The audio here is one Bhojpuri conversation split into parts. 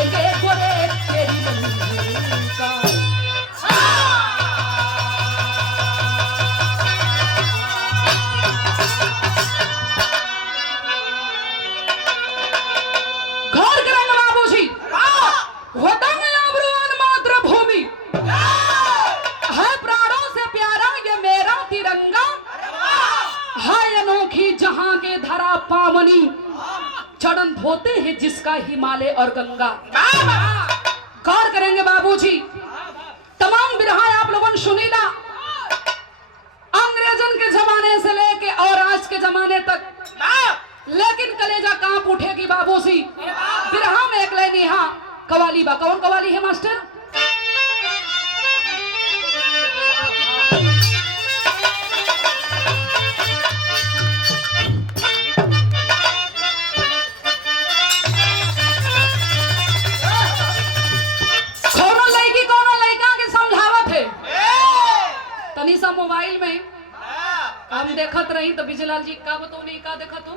देंगे गोरे तेरी बंदी का। घोर करेंगे बाबूजी होता नया ब्रुआन मातृभूमि है प्राणों से प्यारा ये मेरा तिरंगा है अनोखी जहां के धरा पावनी चरण धोते हैं जिसका हिमालय और गंगा। गौर करेंगे बाबूजी तमाम बिरहा आप लोगों ने सुनी ना अंग्रेजन के जमाने से लेके और आज के जमाने तक, लेकिन कलेजा कांप उठेगी बाबूजी बिरहा में एक लाइन यहाँ कवाली बा। कौन कवाली है मास्टर? तनिषा मोबाइल में हम देखत रही तो बिजलाल जी का बताओ नहीं का देखत हो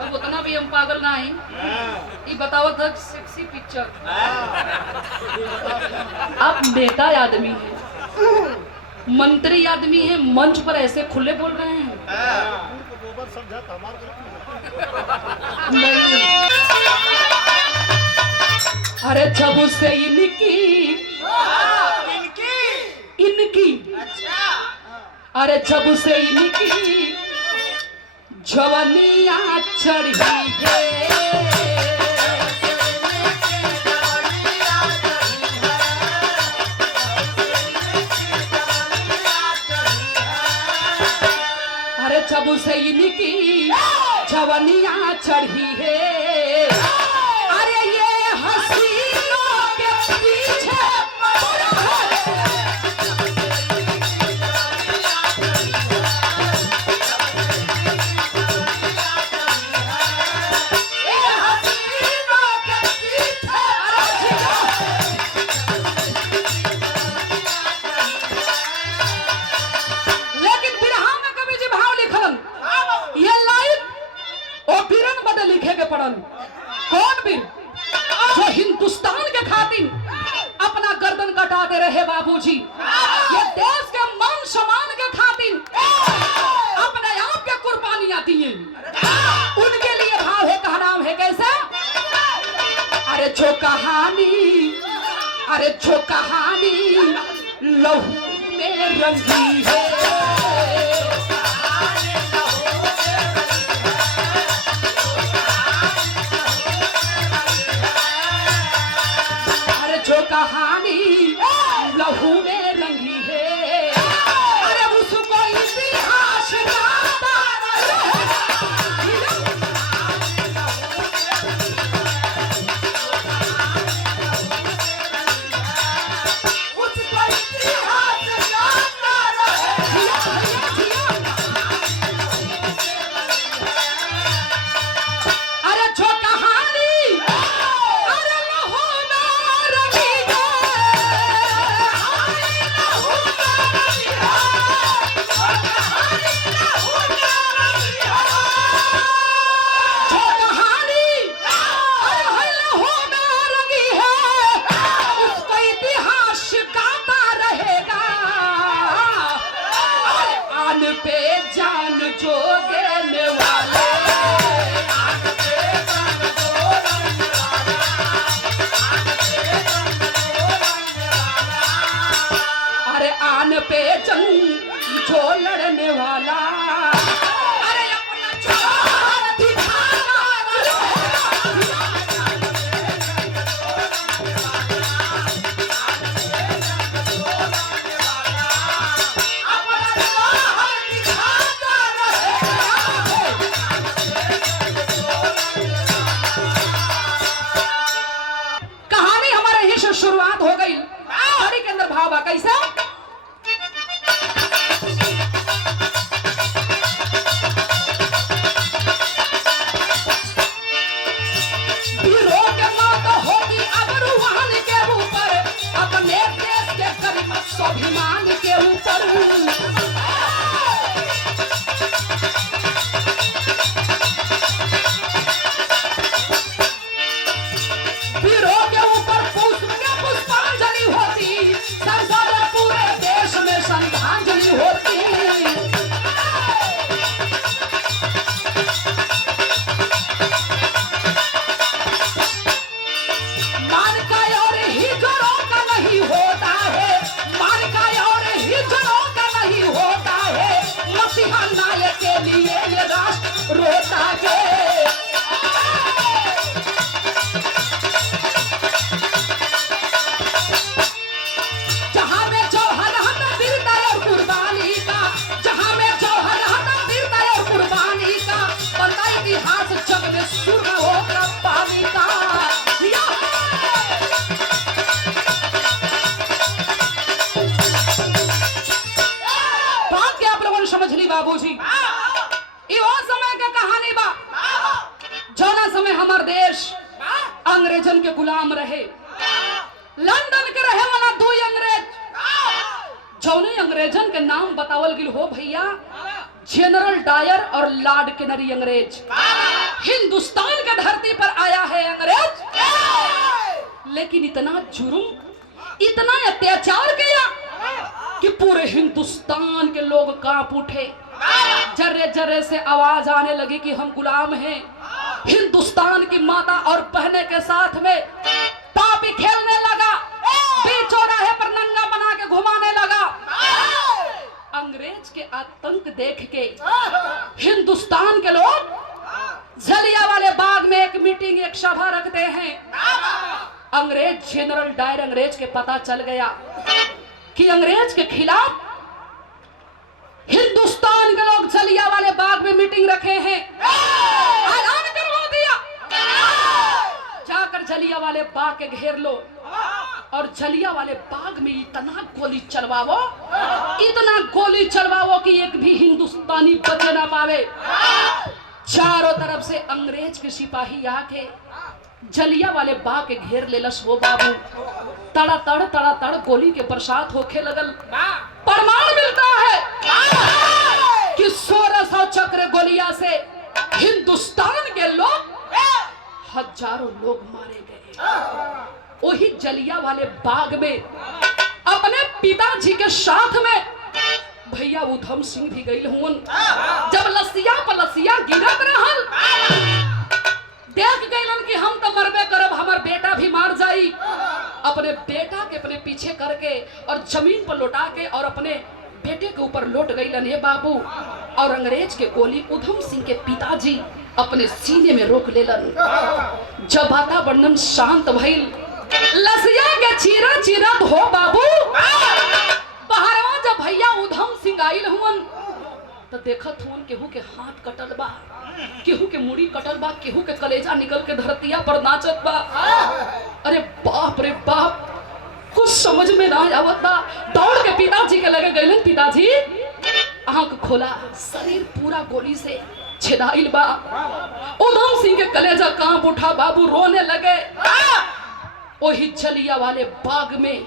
अब उतना भी हम पागल ना है ये बताओ था सेक्सी पिक्चर। आप नेता आदमी है मंत्री आदमी है मंच पर ऐसे खुले बोल रहे हैं। नहीं अरे जब से इनकी अरे जब से इनकी जवानिया चढ़ी है अरे जब से इनकी जवानिया चढ़ी है अरे ये हसीनों के पीछे कौन भी जो हिंदुस्तान के खातिर अपना गर्दन कटाते रहे बाबूजी, ये देश के मान सम्मान के खातिर अपने आप के कुर्बानियां दिए, उनके लिए भाव है कहा नाम है कैसे? अरे जो कहानी लहू में रंगी है कहानी लहू में रंगी है अरे उसको इतिहास गाता उसको इतिहास गाता समय हमार देश अंग्रेजन के गुलाम रहे। लंदन के रहे वाला दो अंग्रेज जौने अंग्रेजन के नाम बतावल गिल हो भैया, जनरल डायर और लॉर्ड कैनरी अंग्रेज। हिंदुस्तान के धरती पर आया है अंग्रेज, लेकिन इतना जुर्म, इतना अत्याचार किया कि पूरे हिंदुस्तान के लोग कांप उठे। जर्रे जर्रे से आवाज आने लगी कि हम गुलाम हैं। हिंदुस्तान की माता और बहने के साथ में पापी खेलने लगा, बीच चौराहे पर नंगा बना के घुमाने लगा। अंग्रेज के आतंक देख के हिंदुस्तान के लोग जलियांवाले बाग में एक मीटिंग, एक सभा रखते हैं। अंग्रेज जनरल डायर अंग्रेज के पता चल गया कि अंग्रेज के खिलाफ हिंदुस्तान के लोग जलियांवाले बाग में मीटिंग रखे हैं। ऐलान करवा दिया, जाकर जलियांवाले बाग के घेर लो और जलियांवाले बाग में इतना गोली चलवाओ, इतना गोली चलवाओ कि एक भी हिंदुस्तानी बचे ना पावे। चारों तरफ से अंग्रेज के सिपाही आके जलियांवाले बाग के घेर लेलस। वो बाबू तड़ा तड़ गोली के बरसात होखे लगल। प्रमाण मिलता है कि 1600 चक्र गोलियां से हिंदुस्तान के लोग, हजारों लोग मारे गए। वही जलियांवाले बाग में अपने पिताजी के साथ में भैया उधम सिंह भी गई हुन। जब लसिया पलसिया गिरत रहल, देख गईलन कि हम तो मरबे करब, हमार बेटा भी मार जाई। अपने बेटा के अपने पीछे करके और जमीन पर लौटा के और अपने बेटे के ऊपर लौट गईलन हे बाबू। और अंग्रेज के गोली उधम सिंह के पिताजी अपने सीने में रोक लेलन। जब वातावरण शांत भइल, लसिया के चीरा चीरत हो बाबू, बहरवा जब भैया उधम सिंह आइल हुन तो देखत हुन केहू के हाथ कटल बा, केहू के मुड़ी कटल बा, केहू के कलेजा निकल के धरतिया पर नाचत बा। अरे बाप रे बाप, कुछ समझ में ना आवत बा। दौड़ के पिताजी के लगे गइलन। पिताजी आंख खोला, शरीर पूरा गोली से छेदाइल बा। उधम सिंह के कलेजा कांप उठा, बाबू रोने लगे। वही जलियांवाले बाग में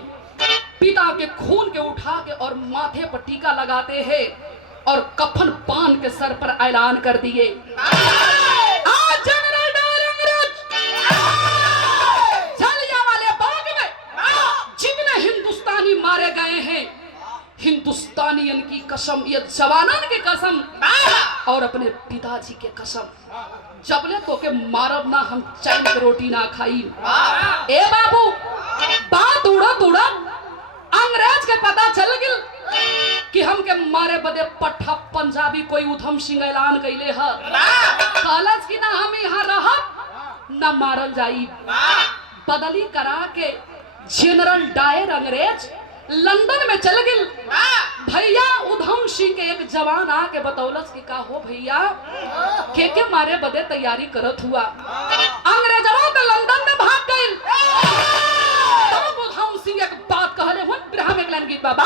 पिता के खून के उठा के और माथे पर टीका लगाते हैं और कफन बांध के सर पर ऐलान कर दिए, आज जनरल डायर अंग्रेज जलियांवाले बाग में जितने हिंदुस्तानी मारे गए हैं, हिंदुस्तानियन की कसम, ये जवानन की कसम और अपने पिताजी के कसम, जबले तो के मारब ना हम चैन के रोटी ना खाई। ए बाबू, बात उड़त उड़त अंग्रेज के पता चल गिल कि हम के मारे बदे पट्ठा पंजाबी कोई उधम सिंह ऐलान कैले है। कॉलेज की ना हम यहाँ रहब ना मारल जाई। बदली करा के जनरल डायर अंग्रेज लंदन में चल गिल। भैया उधम सिंह के एक जवान आके बतौलस कि का हो भैया, के मारे बदे तैयारी करत हुआ। अंग्रेजवा के लंदन में भाग गइल। तब उधम सिंह एक बात कहले हुन, बिरहा में एक लाइन गीत बाबा,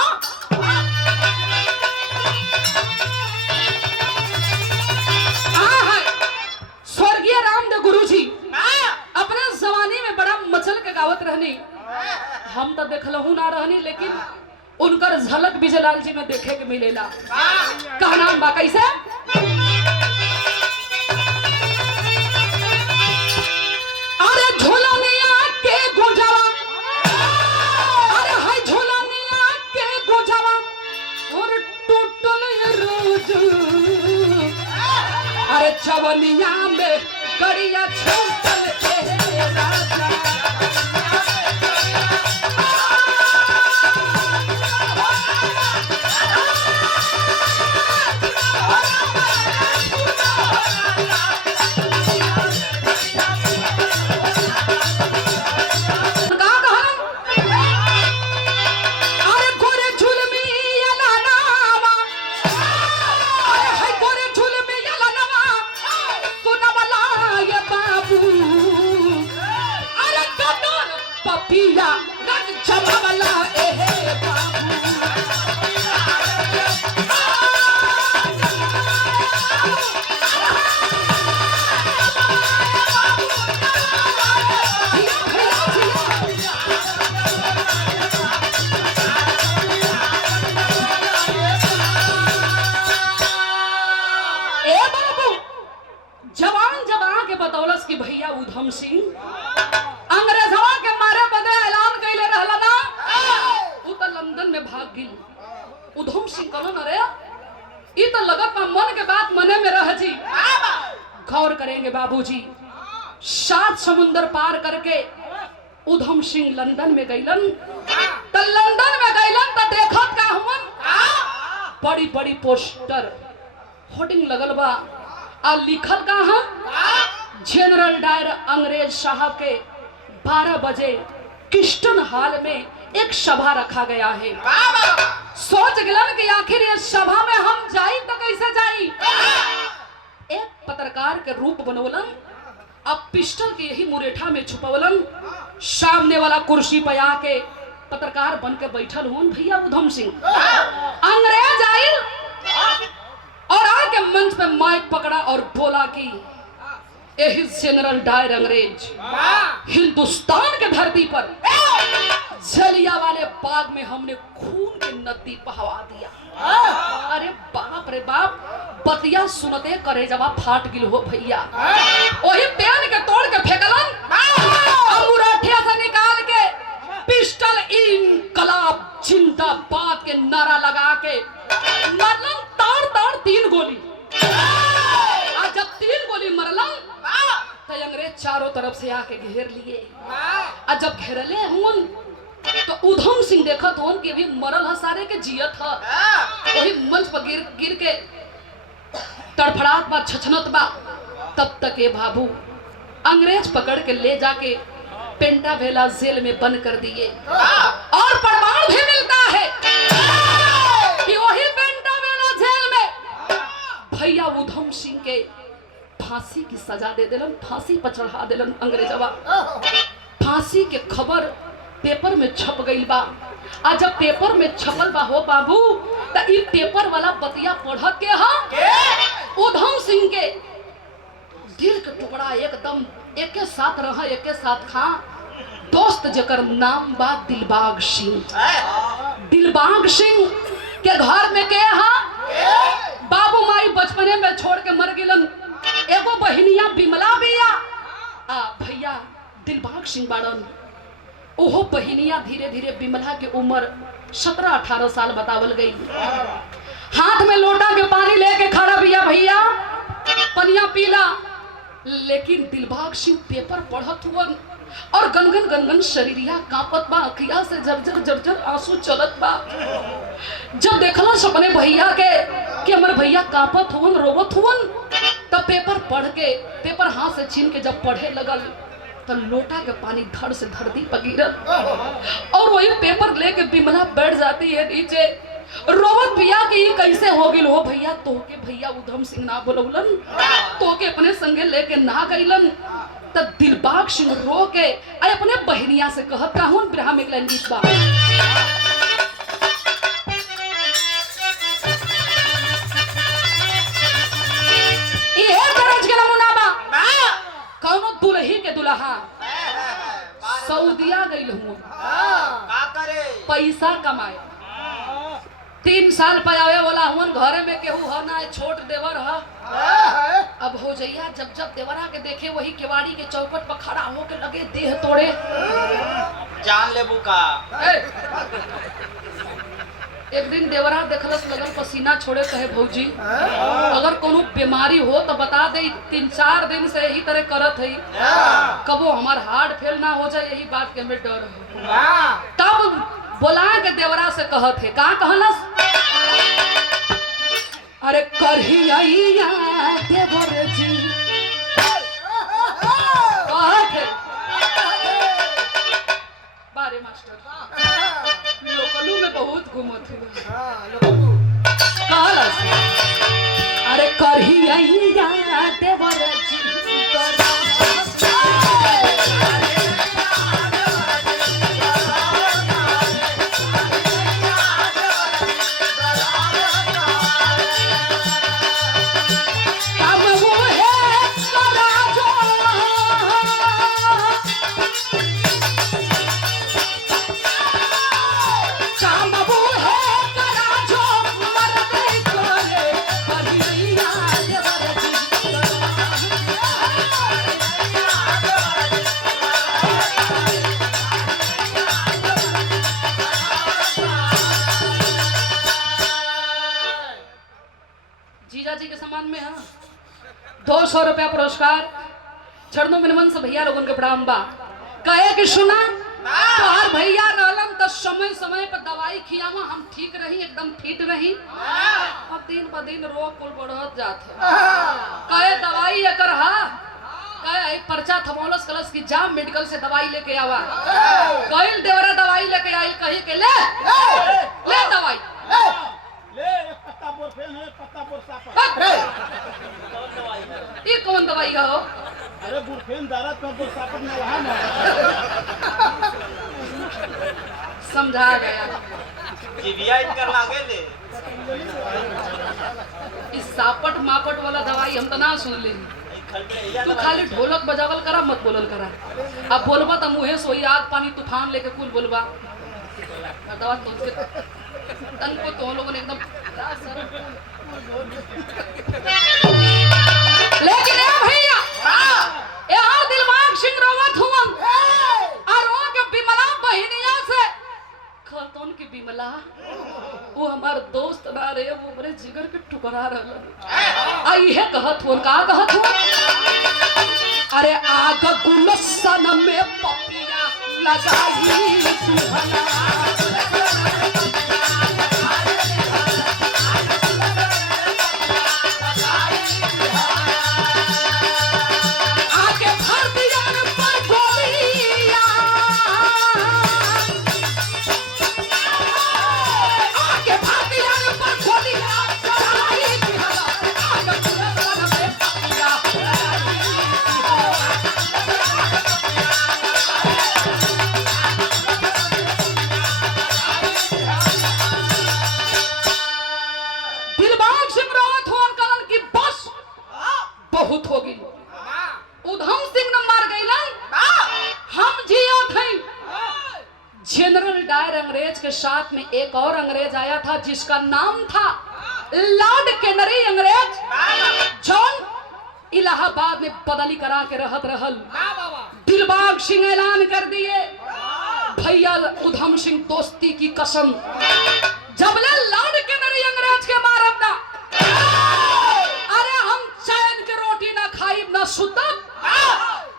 स्वर्गीय रामदेव गुरुजी अपने जवानी में बड़ा मचल के गावत रहनी। हम तो देखलहू ना रहनी, लेकिन उनकर झलक विजयलाल जी में देखे के मिलेला। का नाम बा कैसे? अरे झोलनिया के गोजवा, अरे हाय झोलनिया के गोजवा और टूटल रोज, अरे चवनिया में करिया छूटल राजा। अरे बतौलस कि भैया उधम सिंह अंग्रेजवा के मारे बदे ऐलान कैले रहला ना, उ त लंदन में भाग गिल। उधम सिंह कहलन अरे ई तो लगत बा मन के बात मने में रह जी। गौर करेंगे बाबूजी, 7 समुंदर पार करके उधम सिंह लंदन में गईलन। त लंदन में गईलन त देखत का हुन बड़ी बड़ी पोस्टर होर्डिंग लगल बा आ लिखल का है जनरल डायर अंग्रेज साहब के 12 बजे किस्टन हॉल में एक सभा रखा गया है। सोच गिलन कि आखिर ये सभा में हम जाई तो कैसे जाई। एक पत्रकार के रूप बनवलन, अब पिस्टल के यही मुरेठा में छुपवलन। सामने वाला कुर्सी पे आके पत्रकार बन के बैठल हुन भैया उधम सिंह। अंग्रेज आइल और आके मंच पे माइक पकड़ा और बोला कि यही जनरल डायर अंग्रेज हिंदुस्तान के धरती पर जलियांवाले बाग में हमने खून की नदी बहवा दिया। अरे बाप रे बाप, बतिया सुनते करे जवाब फाट गिल हो भैया। वही पेन के तोड़ के फेंकलन, मुराठिया से निकाल के पिस्टल इनकलाब जिंदाबाद के नारा लगा के मरलन ताड़ ताड़ 3 गोली। और जब 3 गोली मरलन तो अंग्रेज चारों तरफ से आके घेर लिए। और जब घेरले हुन तो उधम सिंह देखत हुन कि भी मरल ह सारे के जियत ह। वही मंच पर गिर के तड़फड़ात बा, छछनत बा। तब तक ये बाबू अंग्रेज पकड़ के ले जाके पेंटावेला जेल में बंद कर दिए। और प्रमाण भी मिलता है कि वही पेंटावेला जेल में भैया उधम सिंह के फांसी की सजा दे दिलन, फांसी पर चढ़ा दिलन अंग्रेजवा। फांसी के खबर पेपर में छप गई बा। आ जब पेपर में छपल बा हो बाबू त ई पेपर वाला बतिया पढ़त के हा उधम सिंह के दिल के टुकड़ा एकदम एके साथ रहा, एके साथ खा। दोस्त जकर नाम बा दिलबाग सिंह। दिलबाग सिंह के घर में के हा बाबू माई बचपने में छोड़ के मर गिलन। एगो बहिनिया बिमला बिया आ भैया दिलबाग सिंह बाड़न। ओहो बहिनिया धीरे धीरे बिमला के उम्र 17-18 साल बतावल गई। हाथ में लोटा के पानी लेके खड़ा बिया भैया, पनिया पीला। लेकिन दिलबाग सिंह पेपर पढ़त हुवन और गनगन गनगन शरीरिया कांपत बा, अखिया से जर्जर जर्जर आंसू चलत बा। जब देखला अपने भैया के कि हमर भैया कांपत हुवन, रोवत हुवन, तब पेपर पढ़ के पेपर हाथ से छीन के जब पढ़े लगल तो लोटा के पानी धड़ से धरती पर गिरल। और वही पेपर लेके बिमला बैठ जाती है नीचे, रोवत पिया कि ये कैसे हो गिल हो भैया। तोहके भैया उधम सिंह ना बोलौलन, तोहके अपने संगे लेके ना गईलन। तब दिलबाग सिंह रो के अपने बहनिया से कहत का हुन बिरहा में लाइन गीत बा। ये गरज के नमूना बा कौनो दुल्ही के दुल्हा सऊदिया गइल हुन का करे पैसा कमाए। 3 साल पे आवे वाला हुन, घरे में केहू ह ना, छोट देवर ह। अब हो जइया जब जब देवरा के देखे वही केवाड़ी के चौकट पर खड़ा हो के लगे देह तोड़े। जान लेबू का एक दिन देवरा देखलस लगल पसीना छोड़े, कहे भौजी अगर कोनो बीमारी हो तो बता दे। 3-4 दिन से यही तरह करत है, कबो हमार हार्ट फेल ना हो जाए, यही बात के हमें डर है। तब बोला के देवरा से कहत है का कहलस, अरे करहिया देवर जी कहत है बारे मास्टर लोकलू में बहुत घूमत हुआ। कहलस अरे करहिया देवर जी काम वो है करा 200 रुपया पुरस्कार छड़नो मिनमन से भैया लोगन के प्रणाम बा। कहे कि सुना तोहार भैया रहलन तो समय समय पर दवाई खियावा, हम ठीक रही, एकदम फिट रही। और दिन ब दिन रोग कुल बढ़त जात है। कहे दवाई एकर हा, कहे पर्चा थमोलस कलस की जाम मेडिकल से दवाई लेके आवा। कहिल देवरा दवाई लेके आई, कही के ले ले दवाई ले एक पत्ता बोरफेन है, एक पत्ता बोरसापट। ये कौन दवाई है हो? अरे बोरफेन दारत में बोरसापट में वहाँ ना समझा गया। जीविया इनकर लागे ले। इस सापट मापट वाला दवाई हम तो ना सुन ले। तू खाली ढोलक बजावल करा, मत बोलल करा। अब बोलबा तो मुहे सोई आग पानी तूफान लेके कुल बोलबा। दवा तो तन को तो लोगों ने एकदम लेकिन ए भैया यहाँ दिलबाग सिंह रोवत हुआ और वो के बिमला बहिनिया से खतौन की बिमला वो हमार दोस्त ना रे, वो बड़े जिगर के टुकड़ा रहल। आई है कहत हुन का कहत हुन, अरे आग गुलशन में पपिया लगाई सुभला। बहुत होगी उधम सिंह न मार गईलन, हम जिया थे। जनरल डायर अंग्रेज के साथ में एक और अंग्रेज आया था जिसका नाम था लॉर्ड कैनरी अंग्रेज, जॉन इलाहाबाद में बदली करा के रहत रहल। दिलबाग सिंह ऐलान कर दिए भैया उधम सिंह दोस्ती की कसम, जबले लॉर्ड कैनरी अंग्रेज के मारब ना, अरे हम चैन के रोटी ना खाइब ना सुतब।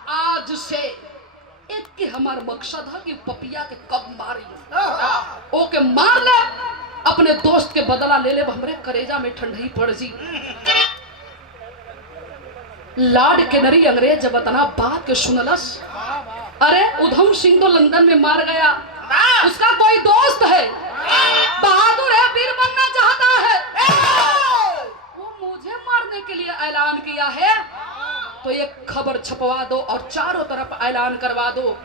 आज से एक के हमार मकसद है कि पपिया के कब मारी, ओके मार ले, अपने दोस्त के बदला ले ले, हमरे करेजा में ठंडी पड़ जी। लॉर्ड कैनरी अंग्रेज जब इतना बात के सुनलस, अरे उधम सिंह तो लंदन में मार गया, उसका कोई दोस्त है, बहादुर है, वीर बनना चाहता है, वो मुझे मारने के लिए ऐलान किया है, तो एक खबर छपवा दो और चारों तरफ ऐलान करवा दो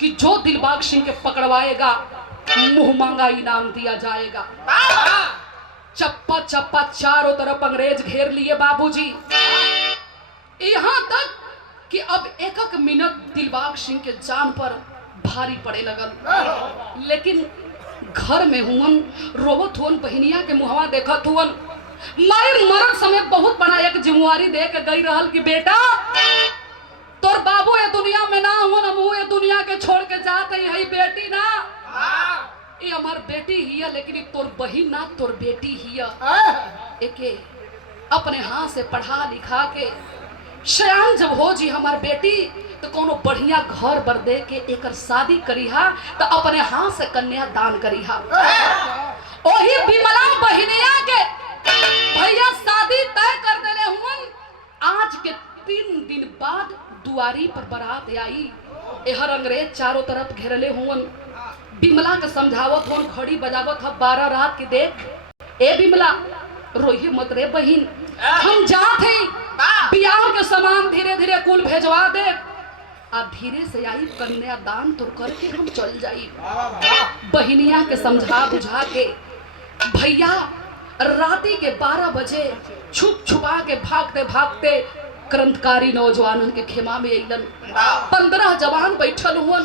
कि जो दिलबाग सिंह के पकड़वाएगा मुंह मांगा इनाम दिया जाएगा। चप्पा चप्पा चारों तरफ अंग्रेज घेर लिए बाबूजी, यहाँ तक कि अब एक एक मिनट दिलबाग सिंह के जान पर भारी पड़े लगल। लेकिन घर में हुन रोवत हुन, बहनिया के मुहवा देखत हुन, मारे मरद समय बहुत बड़ा एक जिम्मेवारी दे के गई रहल कि बेटा तोर बाबू ये दुनिया में ना हुन, हम ये दुनिया के छोड़ के जाते हैं, बेटी ना, ये हमार बेटी ही है, लेकिन तोर बहिन ना, तोर बेटी ही है। एके अपने हाथ से पढ़ा लिखा के शयान जब हो जी हमार बेटी, तो कोनो बढ़िया घर बर दे के एकर शादी करीहा, तो अपने हाथ से कन्या दान करीहा। ओही बिमला बहिनिया के भैया शादी तय कर देले हुन। आज के 3 दिन बाद दुआरी पर बारात आई, एहर अंग्रेज चारों तरफ घेरले हुन। बिमला के समझावत हुन, घड़ी बजावत ह 12 रात की, देख ए बिमला रोही मत रे बहिन, हम जात हैं, बियाह के सामान धीरे धीरे कुल भेजवा दे, अब धीरे से आई कन्या दान तो करके हम चल जाई। बहिनिया के समझा बुझा के भैया राती के 12 बजे छुप छुपा के भागते भागते क्रांतिकारी नौजवानन के खेमा में अइलन। 15 जवान बैठल हुन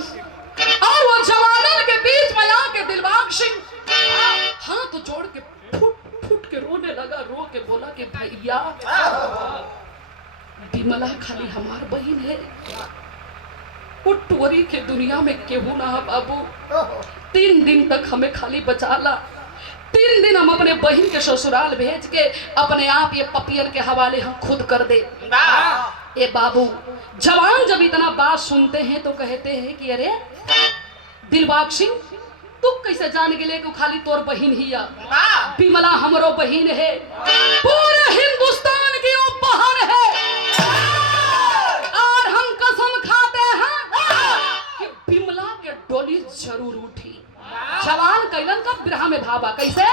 और वो जवानन के बीच में आके दिलबाग सिंह हाथ जोड़ के फुट फुट के रोने लगा, रो के बोला कि भैया बिमला खाली हमार बहन है, वो टोरी के दुनिया में केहू ना है बाबू। 3 दिन तक हमें खाली बचा ला, 3 दिन हम अपने बहन के ससुराल भेज के अपने आप ये पपियन के हवाले हम खुद कर दे। ए बाबू, जवान जब इतना बात सुनते हैं तो कहते हैं कि अरे दिलबाग सिंह, तू कैसे जान गेले कि खाली तोर बहिन ही या? बिमला हमरो बहिन है, पूरे हिंदुस्तान की वो बहन है। और हम कसम खाते हैं कि बिमला के डोली जरूर उठी। जवान कैलन का बिरहा में भावा कैसे